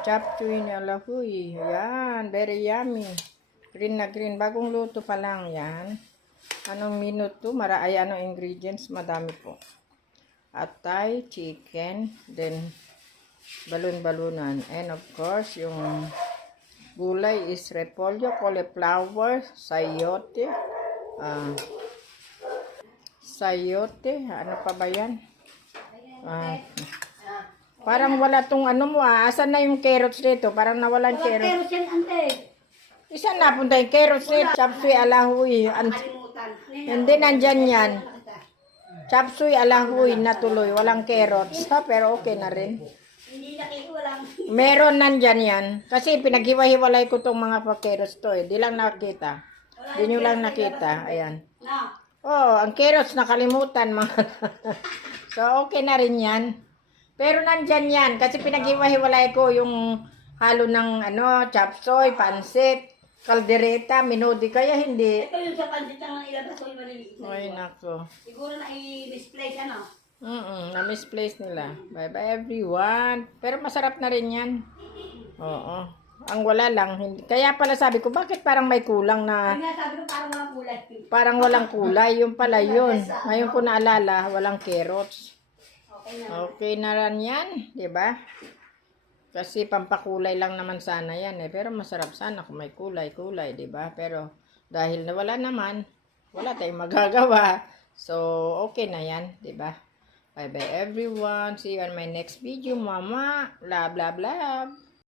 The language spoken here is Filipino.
Chapchuy ni alahuy. Yan, very yummy. Green na green. Bagong luto pa lang yan. Anong minuto? Ay, anong ingredients? Madami po. Atay, chicken, then balon-balunan. And of course, yung gulay is repolyo, cauliflower, sayote, ano pa ba yan? Parang wala tong ano mo Asan na yung carrots dito? Parang nawalan carrots. Carrots yan, ante. Isa napunta yung carrots dito. Chapsuy alahuy. Hindi nandyan yan. Chapsuy alahuy na tuloy. Walang carrots. Pero okay na rin. Hindi nakita, walang. Meron nandyan yan. Kasi pinaghiwa-hiwalay ko tong mga pa-carrots to Di lang nakita. Di nyo lang nakita. Ayan. Oh, ang carrots nakalimutan mga. So okay na rin yan. Pero nandyan yan. Kasi pinaghiwa-hiwalay ko yung halo ng chapsoy, pansit, kaldereta, minodi. Kaya hindi. Ito yung sa pansit ang ilabas ko yung maliliit. Ay, nako. Siguro na i-misplace Na-misplace nila. Bye-bye everyone. Pero masarap na rin yan. Oo. Ang wala lang. Kaya pala sabi ko, bakit parang may kulang na. Kaya sabi ko parang walang kulay. Parang walang kulay. Yung pala yun. Ngayon ko naalala, walang carrots. Okay na rin yan. Diba? Kasi pampakulay lang naman sana yan Pero masarap sana kung may kulay-kulay. Diba? Pero dahil nawala naman, wala tayong magagawa. So, okay na yan. Diba? Bye-bye everyone. See you on my next video, mama. Love, love, love.